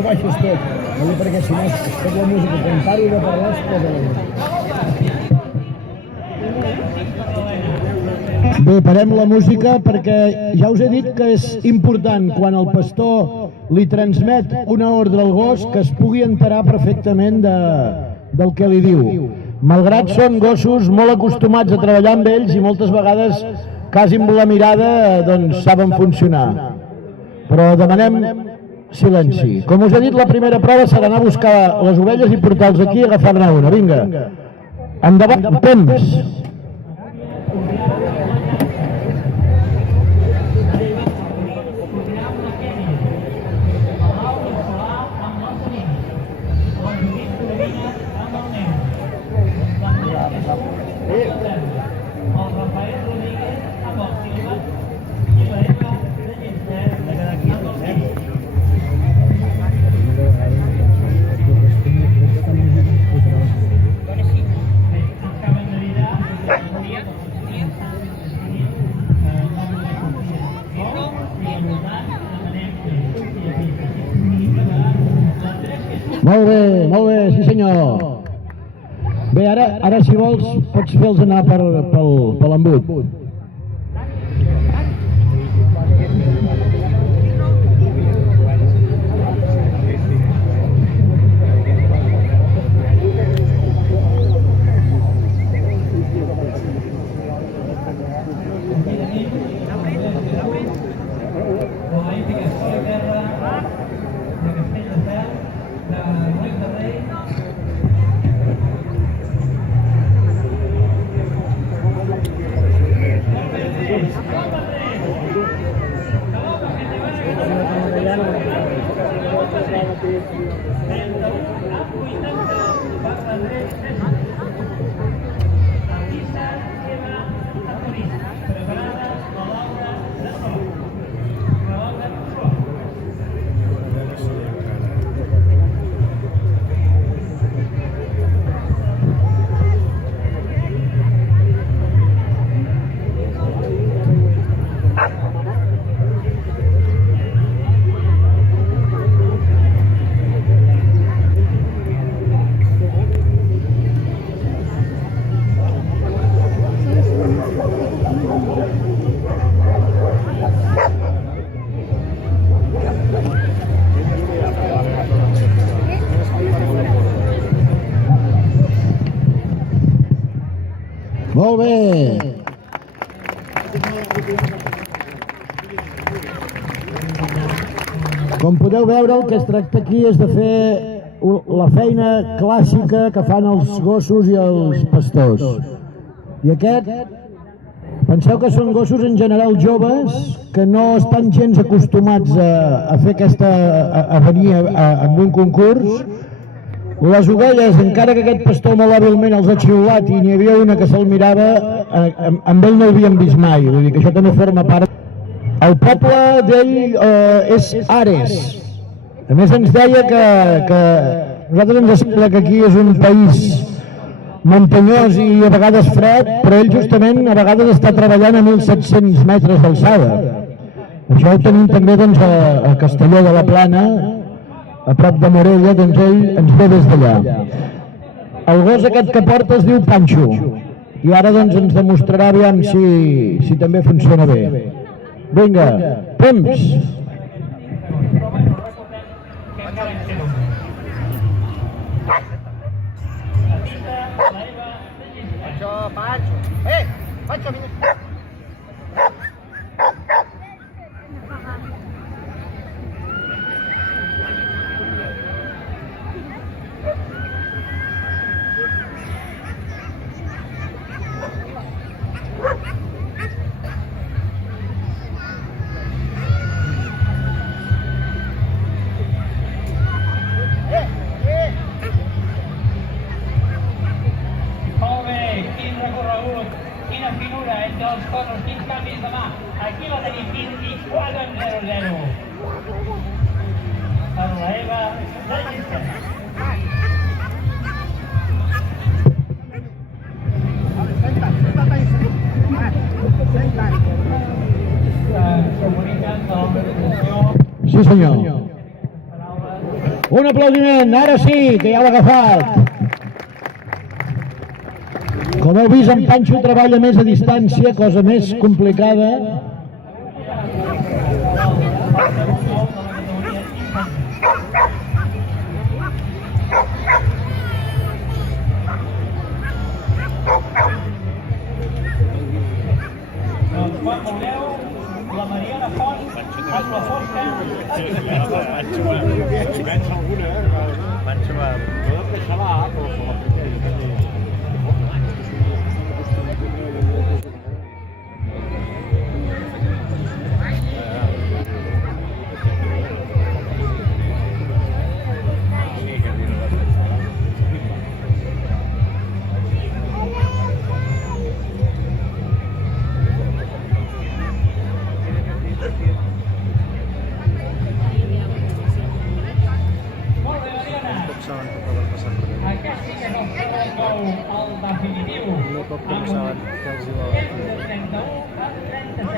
ho baixes tot, perquè si no, tot la música, quan paro de parlar, es posa la música. Bé, parem la música perquè ja us he dit que és important quan el pastor li transmet una ordre al gos que es pugui enterar perfectament del que li diu. Malgrat són gossos molt acostumats a treballar amb ells i moltes vegades quasi amb la mirada doncs saben funcionar. Però demanem silenci. Com us he dit, la primera prova serà anar a buscar les ovelles i portar-los aquí i agafar-ne una. Vinga, endavant, temps. Molt bé, sí senyor. Bé, ara si vols pots fer-los anar per l'embut. Molt bé. Com podeu veure, el que es tracta aquí és de fer la feina clàssica que fan els gossos i els pastors. I penseu que són gossos en general joves que no estan gens acostumats a fer a venir en un concurs. Les ovelles, encara que aquest pastor molt hàbilment els ha xiulat i n'hi havia una que se'l mirava, amb ell no l'havien vist mai, vull dir que això també forma part. El poble d'ell és Ares. A més ens deia que nosaltres ens sembla que aquí és un país muntanyós i a vegades fred, però ell justament a vegades està treballant a 1.700 metres d'alçada. Això ho tenim també a Castelló de la Plana, a prop de Morella, doncs ell ens ve des d'allà. El gos aquest que porta es diu Panxo i ara doncs ens demostrarà aviam si també funciona bé. Vinga, temps! Panxo! Panxo, vinga! Aquí la tenim 24 en 0-0. Per la Eva de Llista. Sí senyor. Un aplaudiment, ara sí, que ja l'ha agafat. Com heu vist, en Panxo treballa més a distància, cosa més complicada. Doncs quan vulgueu, la Mariana Font, amb la fosca, aquest sí que és el segon gol, el definitiu, amb un temps de 31 a 37.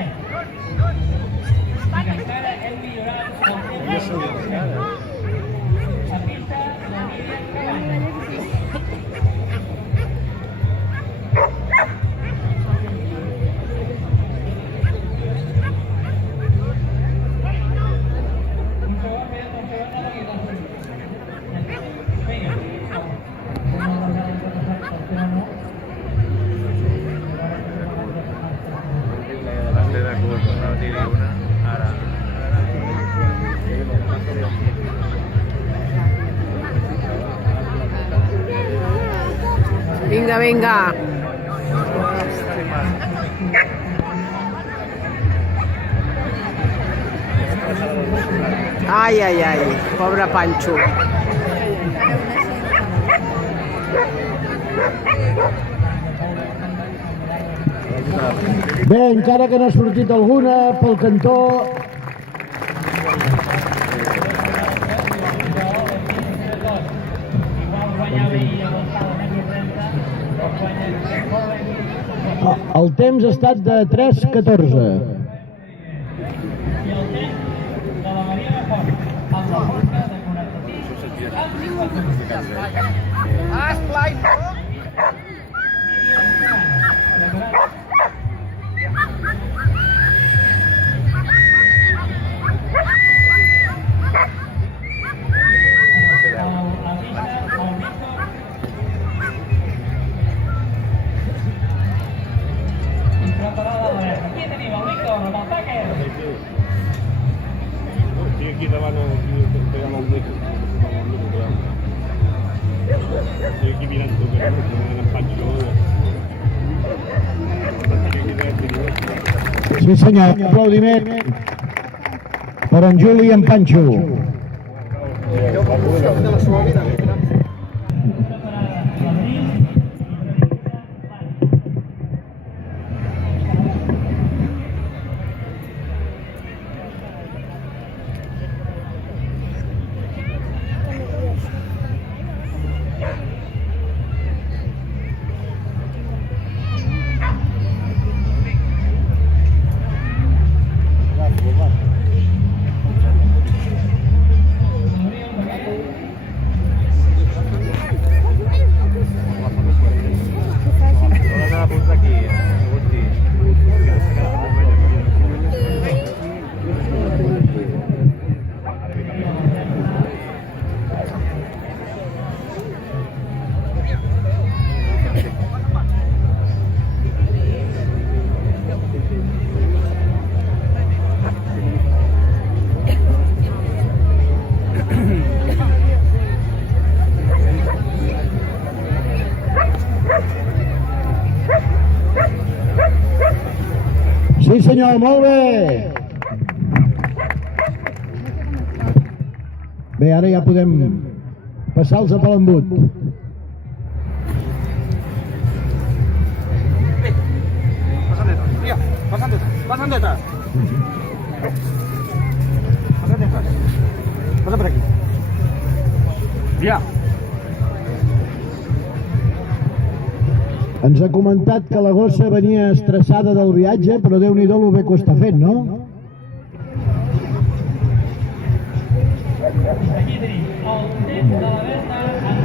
I que encara hem millorat el temps a pista de Míriam Cabanyes. Un segon, vinga. Vinga, vinga. Ai, ai, ai, pobre Panxo. Bé, encara que no ha sortit alguna pel cantó, el temps ha estat de 3:14. I el temps de la Mariana Font, amb la fosca de 46 a 51. Aquí tenim el Víctor, amb el tàquer. Aquí davant pegant el bec. Estic aquí mirant tot, en Panxo. Sí senyor, aplaudiment per en Juli i en Panxo. Sí senyor, molt bé. Bé, ara ja podem passar-los a l'embut. Pasan detrás, mira, pasan detrás, pasan detrás. Pasan detrás. Pasa por aquí. Ya. Ens ha comentat que la gossa venia estressada del viatge, però Déu-n'hi-do el bé que ho està fent, no? Aquí finish. El 100 de la Berta,